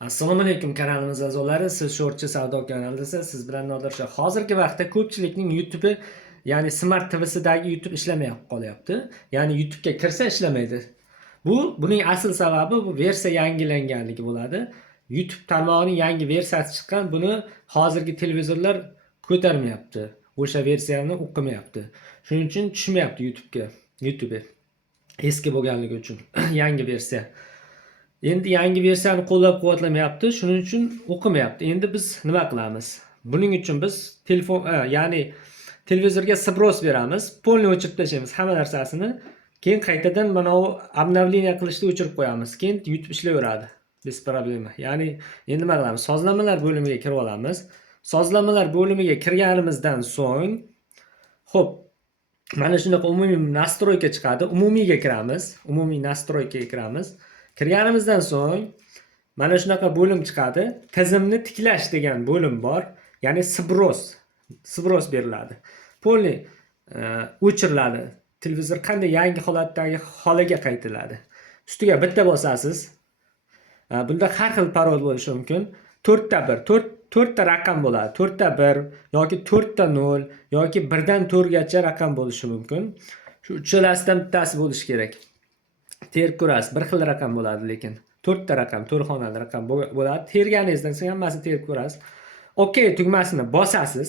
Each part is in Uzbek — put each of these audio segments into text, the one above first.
Assalomu alaykum kanalimiz a'zolari. Siz Sho'rchi savdo kanalidasiz. Siz bilan Nodir Shoh. Hozirgi vaqtda ko'pchilikning YouTube'i, ya'ni Smart TV'sidagi YouTube ishlamay qolyapti. Ya'ni YouTube'ga kirsa ishlamaydi. Buning asl sababi bu versiya yangilanganligi bo'ladi. YouTube tarmog'ining yangi versiyasi chiqqan. Buni hozirgi televizorlar ko'tarmayapti. O'sha versiyani o'qimayapti. Shuning uchun tushmayapti YouTube eski bo'lganligi uchun yangi versiya. Endi yangi versiyani qo'llab-quvvatlamayapti, shuning uchun o'qimayapti. Endi biz nima qilamiz? Buning uchun biz ya'ni televizorga sbros beramiz, polni o'chirib tashlaymiz hamma narsasini. Keyin qaytadan mana bu обновление qilishda o'chirib qo'yamiz. Keyin YouTube ishlayveradi. Без problema. Ya'ni endi nima qilamiz? Sozlamalar bo'limiga kirib olamiz. Sozlamalar bo'limiga kirganimizdan so'ng, xo'p, mana shunaqa umumiy настройка chiqadi. Umumiyga kiramiz. Umumiy настройkaga kiramiz. Kirganimizdan so'ng mana shunaqa bo'lim chiqadi. Tizimni tiklash degan bo'lim bor. Ya'ni sbros beriladi. Polni o'chiriladi. Televizor qanday yangi holatdagi holiga qaytiladi. Ustiga bitta bosasiz. Bunda har xil parol bo'lishi mumkin. 4 ta raqam bo'ladi. 4 ta 1 yoki 4 ta 0 yoki 1 dan 4 gacha raqam bo'lishi mumkin. Shu uchalasidan bittasi bo'lishi kerak. Terib ko'rasiz, bir xil raqam bo'ladi, lekin 4 ta raqam, 4 xonali raqam bo'ladi. Terganingizdan so'ng hammasini terib ko'rasiz. OK tugmasini bosasiz.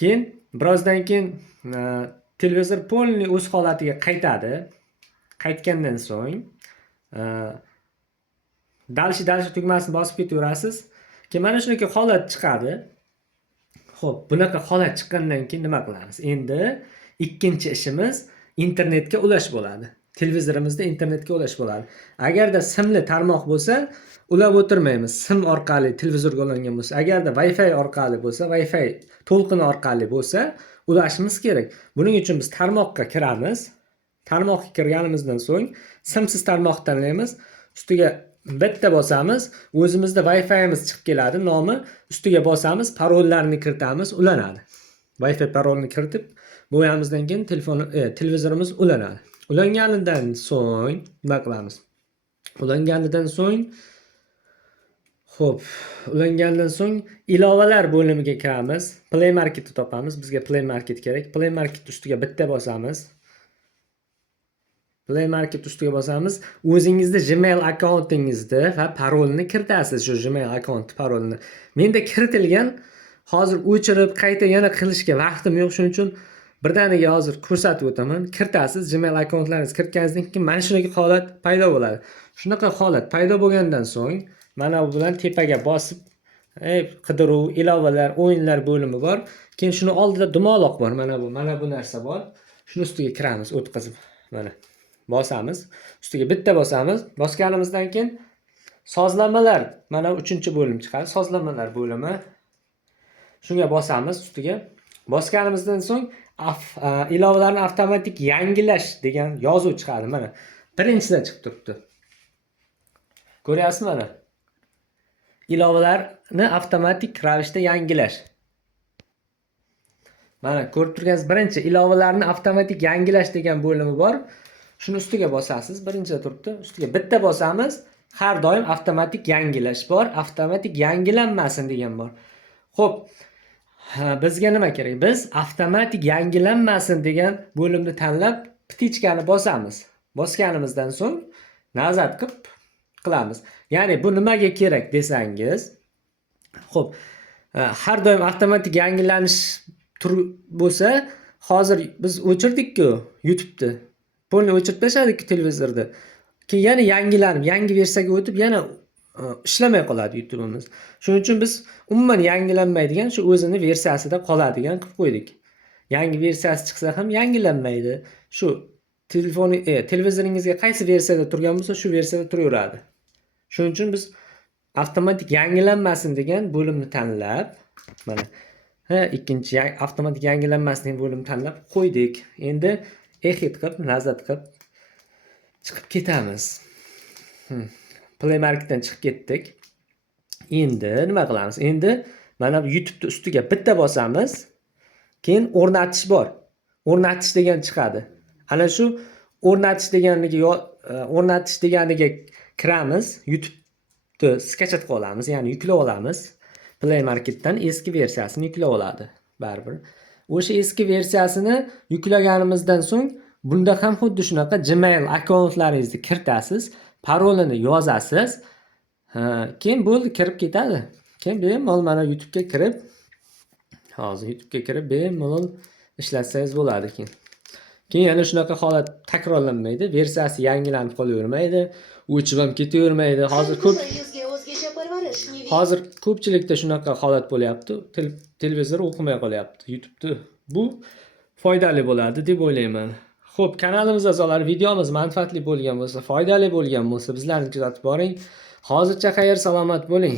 Keyin birozdan keyin televizor polni o'z holatiga qaytadi. Qaytgandan so'ng dalshi tugmasini bosib ketaverasiz. Keyin mana shunaqa holat chiqadi. Xo'p, bunaqa holat chiqqandan keyin nima qilamiz? Endi ikkinchi ishimiz internetga ulash bo'ladi. Televizorimizda internetga ulash bo'ladi. Agarda simli tarmoq bo'lsa, ulab o'tirmaymiz. Sim orqali televizorga ulangan bo'lsa, agarda Wi-Fi orqali bo'lsa, Wi-Fi to'lqini orqali bo'lsa, ulashimiz kerak. Buning uchun biz tarmoqqa kiramiz. Tarmoqqa kirganimizdan so'ng simsiz tarmoq tanlaymiz. Ustiga bitta bosamiz, o'zimizda Wi-Fi'miz chiqib keladi, nomi. Ustiga bosamiz, parollarni kiritamiz, ulanadi. Wi-Fi parolni kiritib, bo'yamizdan keyin televizorimiz ulanadi. Ulanganidan so'ng nima qilamiz? Ulanganidan so'ng ilovalar bo'limiga kiramiz. Play Marketni topamiz. Bizga Play Market kerak. Play Market ustiga bitta bosamiz. Play Market ustiga bosamiz. O'zingizda Gmail akkauntingizni va parolni kiritasiz, shu Gmail akkaunt parolni. Menda kiritilgan, hozir o'chirib qayta yana qilishga vaqtim yo'q, shuning uchun birdaniga hozir ko'rsatib o'taman. Kiritasiz, Gmail akkauntlaringizni kiritganingizdan keyin mana shunaqa holat paydo bo'ladi. Shunaqa holat paydo bo'lgandan so'ng mana bu bilan tepaga bosib, qidiruv, ilovalar, o'yinlar bo'limi bor. Keyin shuni oldida dumaloq bor, mana bu narsa bor. Shuni ustiga kiramiz, o'tkazib. Mana bosamiz. Ustiga bitta bosamiz. Bosganimizdan keyin sozlamalar, mana 3-bo'lim chiqadi. Sozlamalar bo'limi. Shunga bosamiz ustiga. Bosganimizdan so'ng ilovalarni avtomatik yangilash degan yozuv chiqadi. Mana birinchida chiqib turibdi. Ko'ryapsizmi mana? Ilovalarni avtomatik ravishda yangilash. Mana ko'rib turganingiz birinchi ilovalarni avtomatik yangilash degan bo'limi bor. Shuni ustiga bosasiz, birinchida turibdi. Ustiga bitta bosamiz, har doim avtomatik yangilash bor, avtomatik yangilanmasin degan bor. Xo'p, bizga nima kerak? Biz avtomatik yangilanmasin degan bo'limni tanlab, ptichkani bosamiz. Bosganimizdan so'ng nazar qilamiz. Ya'ni bu nimaga kerak desangiz, xo'p, har doim avtomatik yangilanish bo'lsa, hozir biz o'chirdik-ku YouTube'ni. Polni o'chirib tashladik televizorda. Keyin yana yangilanib, yangi versiyaga o'tib, yana ishlamay qoladi YouTube'imiz. Shuning uchun biz umuman yangilanmaydigan, shu o'zini versiyasida qoladigan qilib qo'ydik. Yangi versiyasi chiqsa ham yangilanmaydi. Shu televizoringizga qaysi versiyada turgan bo'lsa, shu versiyada turaveradi. Shuning uchun biz avtomatik yangilanmasin degan bo'limni tanlab, mana ikkinchi avtomatik yangilanmasin degan bo'limni tanlab qo'ydik. Endi exit qilib, nazar qilib chiqib ketamiz. Play Marketdan chiqib ketdik. Endi nima qilamiz? Endi mana bu YouTube'ning ustiga bitta bosamiz. Keyin o'rnatish bor. O'rnatish degan chiqadi. Ana shu o'rnatish deganiga kiramiz. YouTube YouTube'ni skachat qilib olamiz, ya'ni yuklab olamiz. Play Marketdan eski versiyasini yuklab oladi baribir. O'sha eski versiyasini yuklaganimizdan so'ng bunda ham xuddi shunaqa Gmail akkauntlaringizni kiritasiz, parolini yozasiz. Keyin bo'ldi, kirib ketadi. Keyin bemalol mana YouTube'ga kirib, hozir YouTube'ga kirib bemalol ishlatsangiz bo'ladi keyin. Keyin yana shunaqa holat takrorlanmaydi, versiyasi yangilanib qolavermaydi, o'chib ham ketavermaydi. Hozir ko'pchilikda shunaqa holat bo'lyapti. Televizor o'qimay qolyapti YouTube'ni. Bu foydali bo'ladi deb o'ylayman. Xo'p, kanalimiz a'zolari, videomiz manfaatli bo'lgan bo'lsa, foydali bo'lgan bo'lsa, bizlarni kuzatib boring. Hozircha xayr, salomat bo'ling.